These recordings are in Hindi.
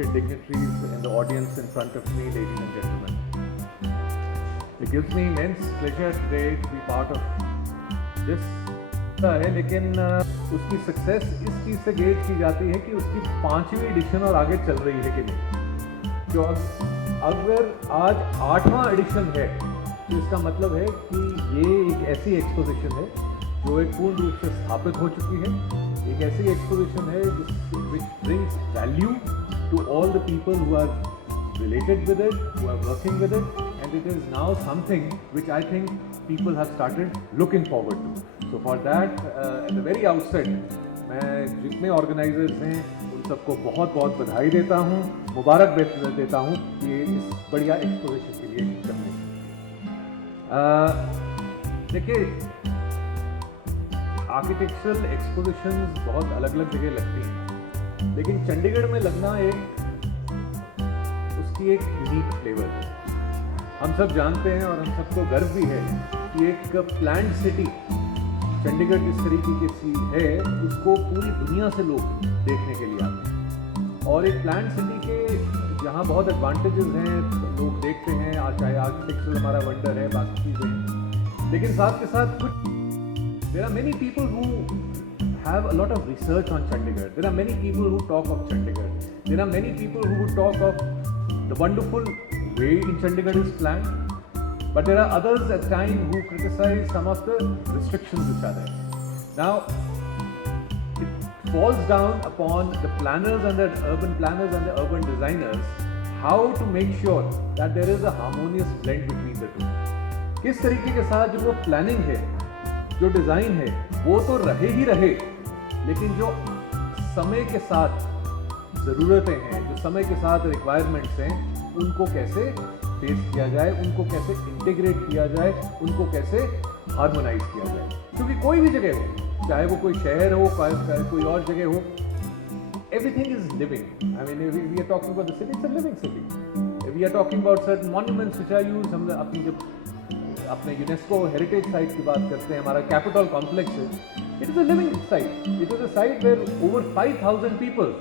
respected dignitaries in the audience in front of me, ladies and gentlemen. It gives me immense pleasure today to be part of this. है लेकिन उसकी सक्सेस इस चीज़ से गेज की जाती है कि उसकी 5वीं एडिशन और आगे चल रही है कि नहीं। जो अगर आज 8वां एडिशन है तो इसका मतलब है कि ये एक ऐसी एक्सपोजिशन है जो एक पूर्ण रूप से स्थापित हो चुकी है, एक ऐसी एक्सपोजिशन है which brings value to all the people who are related with it, who are working with it, and it is now something which I think people have started looking forward to. So for that, at the very outset, मैं जितने ऑर्गेनाइजर्स हैं उन सबको बहुत बहुत बधाई देता हूँ, मुबारक देता हूँ कि इस बढ़िया एक्सपोजिशन के लिए करने। देखिए, आर्किटेक्चरल एक्सपोजिशंस बहुत अलग अलग जगह लगती हैं, लेकिन चंडीगढ़ में लगना एक यूनिक फ्लेवर है। हम सब जानते हैं और हम सबको गर्व भी है कि एक प्लान्ड सिटी चंडीगढ़ जिस तरीके की सी है उसको पूरी दुनिया से लोग देखने के लिए आते हैं, और एक प्लान्ड सिटी के जहाँ बहुत एडवांटेजेस हैं, लोग देखते हैं, चाहे आर्किटेक्चरल हमारा वंडर है, बाकी चीज़ें, लेकिन साथ के साथ कुछ there are many people who have a lot of research on Chandigarh. There are many people who talk of Chandigarh. There are many people who would talk of the wonderful way in Chandigarh is planned, but there are others at times who criticize some of the restrictions which are there. Now, it falls down upon the planners and the urban planners and the urban designers how to make sure that there is a harmonious blend between the two. किस तरीके के साथ जो वो प्लानिंग है, जो डिज़ाइन है, वो तो रहे ही रहे, लेकिन जो समय के साथ ज़रूरतें हैं, जो समय के साथ रिक्वायरमेंट्स हैं, उनको कैसे फेस किया जाए, उनको कैसे इंटीग्रेट किया जाए, उनको कैसे हार्मोनाइज किया जाए। क्योंकि कोई भी जगह हो, चाहे वो कोई शहर हो, कोई और जगह हो, everything is living. I mean we are talking about the city, it's a living city. We are talking about certain monuments which are used. हम अपनी जब अपने यूनेस्को हेरिटेज साइट की बात करते हैं, हमारा कैपिटल कॉम्प्लेक्स है, it is a living site. It is a site where over 5000 people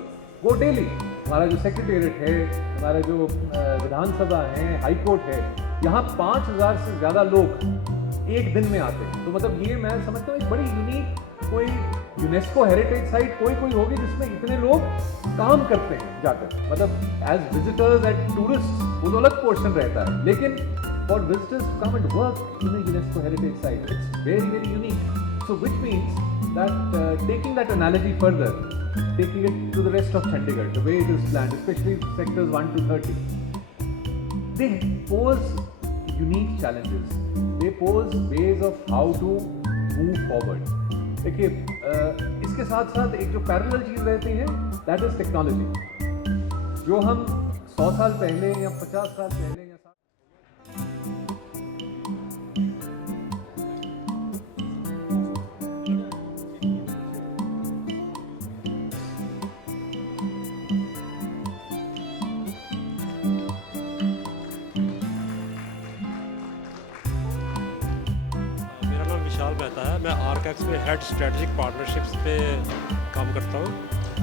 go daily. हमारा जो सेक्रेटेरिएट है, हमारा जो विधानसभा है, हाई कोर्ट है, यहाँ 5000 से ज़्यादा लोग एक दिन में आते हैं। तो मतलब ये मैं समझता हूँ एक बड़ी यूनिक कोई यूनेस्को हेरिटेज साइट कोई होगी जिसमें इतने लोग काम करते हैं जाकर। मतलब एज विजिटर्स एंड टूरिस्ट वो तो अलग पोर्शन रहता है, लेकिन for visitors to come and work in a UNESCO heritage site, it's very very unique. So which means that taking that analogy further, taking it to the rest of Chandigarh, the way it is planned, especially sectors 1 to 30, they pose unique challenges. They pose ways of how to move forward. देखिए, इसके साथ साथ एक जो पैरेलल चीज़ रहती है, that is technology। जो हम 100 साल पहले या 50 साल पहले या विशाल मेहता है। मैं आर्कएक्स में हेड स्ट्रेटजिक पार्टनरशिप्स पे काम करता हूँ,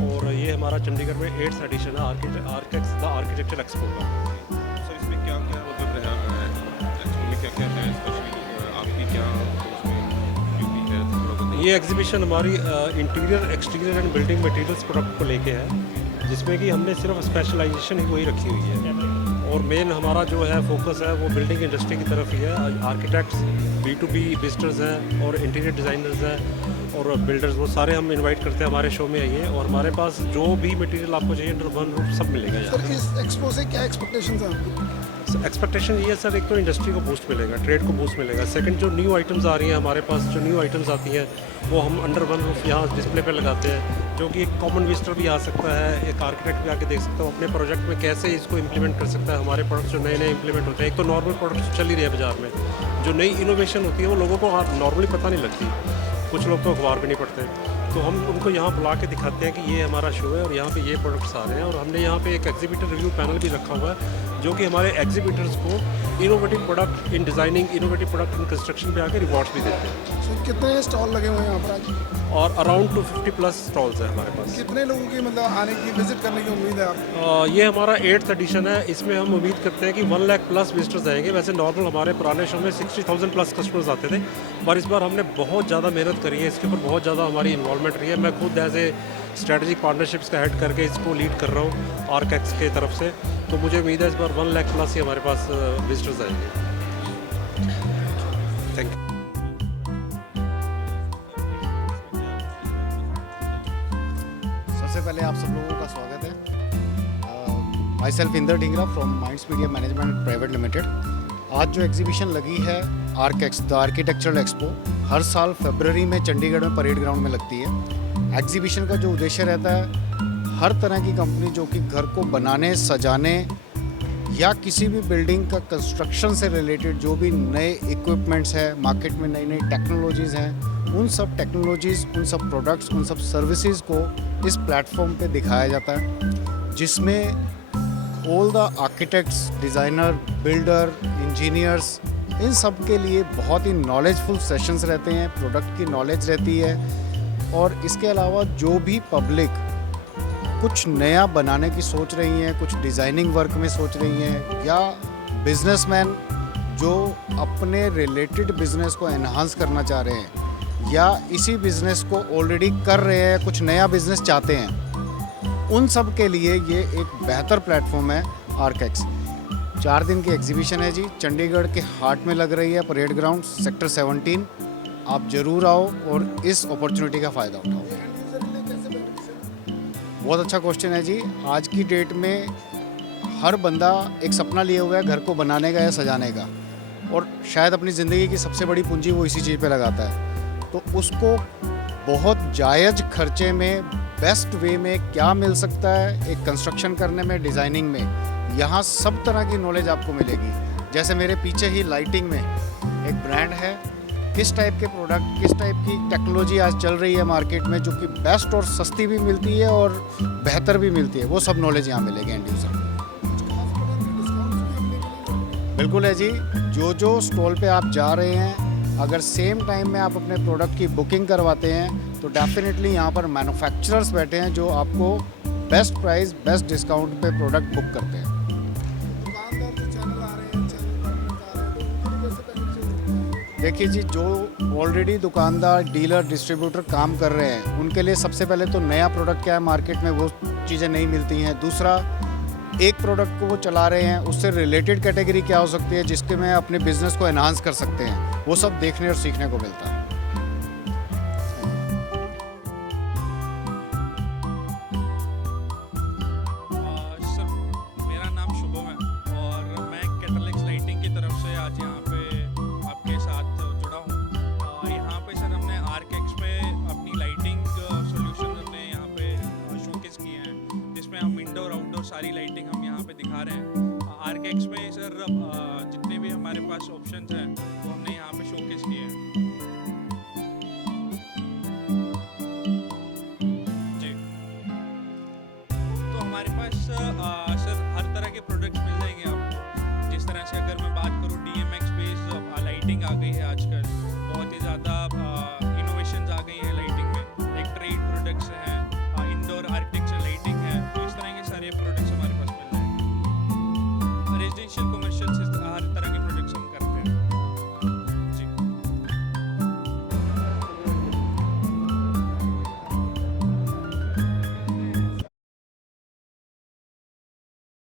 और ये हमारा चंडीगढ़ में 8th एडिशन है आर्कएक्स द आर्किटेक्चर एक्सपो का। सर, इसमें क्या क्या मतलब एक्चुअली में क्या क्या है, स्पेशली आपकी क्या ड्यूटी है? ये एग्जीबिशन हमारी interior, exterior and building materials product को लेके है, जिसमें कि हमने सिर्फ स्पेशलाइजेशन ही वही रखी हुई है, और मेन हमारा जो है फोकस है वो बिल्डिंग इंडस्ट्री की तरफ ही है। आर्किटेक्ट्स, B2B विजिटर्स हैं और इंटीरियर डिज़ाइनर्स हैं और बिल्डर्स, वो सारे हम इनवाइट करते हैं हमारे शो में आइए, और हमारे पास जो भी मटेरियल आपको चाहिए अंडर वन रूफ सब मिलेगा यहाँ। सर, इस एक्सपो से क्या एक्सपेक्टेशंस हैं आपकी? एक्सपेक्टेशन ये है सर, एक तो इंडस्ट्री को बूस्ट मिलेगा, ट्रेड को बूस्ट मिलेगा। सेकंड, जो न्यू आइटम्स आ रही हैं हमारे पास, जो न्यू आइटम्स आती हैं वो हम अंडर वन रूफ यहाँ डिस्प्ले पे लगाते हैं, जो कि एक कॉमन विजिटर भी आ सकता है, एक आर्किटेक्ट भी आके देख सकता है अपने प्रोजेक्ट में कैसे इसको इम्प्लीमेंट कर सकता है। हमारे प्रोडक्ट्स जो नए नए इम्प्लीमेंट होते हैं, एक तो नॉर्मल प्रोडक्ट्स चल ही रहे हैं बाजार में, जो नई इनोवेशन होती है वो लोगों को नॉर्मली पता नहीं लगती, कुछ लोग तो अखबार भी नहीं पढ़ते, तो हम उनको यहाँ बुला के दिखाते हैं कि ये हमारा शो है और यहाँ पे ये प्रोडक्ट्स आ रहे हैं। और हमने यहाँ पे एक एग्जीबिटर रिव्यू पैनल भी रखा हुआ है, जो कि हमारे एग्जीबिटर्स को innovative product in designing, innovative product in construction पे आके रिवॉर्ड्स भी देते हैं। सो कितने स्टॉल लगे हुए हैं यहाँ पर आज? और अराउंड 250+ स्टॉल्स हैं हमारे पास। कितने लोगों की मतलब आने की विजिट करने की उम्मीद है आपको? ये हमारा 8th एडिशन है। इसमें हम उम्मीद करते हैं कि 1 लाख प्लस विजिटर्स आएंगे। वैसे नॉर्मल हमारे पुराने शो में 60,000+ कस्टमर्स आते थे, पर इस बार हमने बहुत ज़्यादा मेहनत करी है, इसके ऊपर बहुत ज़्यादा हमारी इन्वॉल्वमेंट रही है। मैं खुद एज ए स्ट्रेटजिक पार्टनरशिप्स का हेड करके इसको लीड कर रहा हूँ आर्कैक्स के तरफ से, तो मुझे उम्मीद है इस बार 1 लाख प्लस ही हमारे पास विजिटर्स आएंगे। Thank you. सबसे पहले आप सब लोगों का स्वागत है। My self Inder Dhingra from minds media management private limited. आज जो एग्जीबिशन लगी है आर्कैक्स द आर्किटेक्चरल एक्सपो, हर साल फरवरी में चंडीगढ़ में परेड ग्राउंड में लगती है। एग्जीबिशन का जो उद्देश्य रहता है, हर तरह की कंपनी जो कि घर को बनाने, सजाने या किसी भी बिल्डिंग का कंस्ट्रक्शन से रिलेटेड जो भी नए इक्विपमेंट्स हैं, मार्केट में नई नई टेक्नोलॉजीज़ हैं, उन सब टेक्नोलॉजीज़, उन सब प्रोडक्ट्स, उन सब सर्विसेज को इस प्लेटफॉर्म पे दिखाया जाता है, जिसमें all the architects, designer, builder, engineers, इन सब के लिए बहुत ही नॉलेजफुल सेशंस रहते हैं, प्रोडक्ट की नॉलेज रहती है। और इसके अलावा जो भी पब्लिक कुछ नया बनाने की सोच रही हैं, कुछ डिज़ाइनिंग वर्क में सोच रही हैं, या बिजनेसमैन जो अपने रिलेटेड बिजनेस को एनहांस करना चाह रहे हैं, या इसी बिज़नेस को ऑलरेडी कर रहे हैं, कुछ नया बिज़नेस चाहते हैं, उन सब के लिए ये एक बेहतर प्लेटफॉर्म है आर्कैक्स। 4 दिन की एग्जीबिशन है जी, चंडीगढ़ के हार्ट में लग रही है, परेड ग्राउंड सेक्टर 17। आप ज़रूर आओ और इस अपॉर्चुनिटी का फ़ायदा उठाओ। बहुत अच्छा क्वेश्चन है जी। आज की डेट में हर बंदा एक सपना लिए हुआ है घर को बनाने का या सजाने का, और शायद अपनी ज़िंदगी की सबसे बड़ी पूंजी वो इसी चीज़ पे लगाता है। तो उसको बहुत जायज़ खर्चे में बेस्ट वे में क्या मिल सकता है एक कंस्ट्रक्शन करने में, डिज़ाइनिंग में, यहाँ सब तरह की नॉलेज आपको मिलेगी। जैसे मेरे पीछे ही लाइटिंग में एक ब्रांड है, किस टाइप के प्रोडक्ट, किस टाइप की टेक्नोलॉजी आज चल रही है मार्केट में, जो कि बेस्ट और सस्ती भी मिलती है और बेहतर भी मिलती है, वो सब नॉलेज यहाँ मिलेगी एंड यूज़र को। बिल्कुल है जी। जो स्टॉल पे आप जा रहे हैं, अगर सेम टाइम में आप अपने प्रोडक्ट की बुकिंग करवाते हैं, तो डेफिनेटली यहाँ पर मैन्युफैक्चरर्स बैठे हैं जो आपको बेस्ट प्राइस, बेस्ट डिस्काउंट पे प्रोडक्ट बुक करते हैं। दुकानदार जो चैनल आ रहे हैं, चैनल पार्टनर आ रहे हैं, तो उनको भी कैसे पैकेज? देखिए जी, जो ऑलरेडी दुकानदार, डीलर, डिस्ट्रीब्यूटर काम कर रहे हैं, उनके लिए सबसे पहले तो नया प्रोडक्ट क्या है मार्केट में, वो चीज़ें नहीं मिलती हैं। दूसरा, एक प्रोडक्ट को वो चला रहे हैं, उससे रिलेटेड कैटेगरी क्या हो सकती है जिसके में अपने बिजनेस को एनहांस कर सकते हैं, वो सब देखने और सीखने को मिलता है। सर, मेरा नाम शुभम है और मैं कैटलिक्स लाइटिंग की तरफ से आज यहाँ पे आपके साथ जुड़ा हूँ। यहाँ पे सर हमने आर्कैक्स में अपनी लाइटिंग सॉल्यूशन हमने यहाँ पे शोकेस किए हैं, जिसमें हम इंडोर आउटडोर सारी लाइटिंग हम यहाँ पे दिखा रहे हैं। आर्कैक्स में सर जितने भी हमारे पास ऑप्शंस हैं वो हमने यहाँ पे शोकेस किए हैं जी। तो हमारे पास सर हर तरह के प्रोडक्ट्स मिल जाएंगे आपको। जिस तरह से अगर मैं बात करूँ, DMX बेस्ड लाइटिंग आ गई है आजकल, बहुत ही ज़्यादा इनोवेशंस आ गई है लाइटिंग में। एक ट्रेड प्रोडक्ट्स हैं, इंडोर आर्किटेक्चर लाइटिंग है, तो इस तरह के सारे प्रोडक्ट्स हमारे पास मिल जाएंगे। रेजिडेंशियल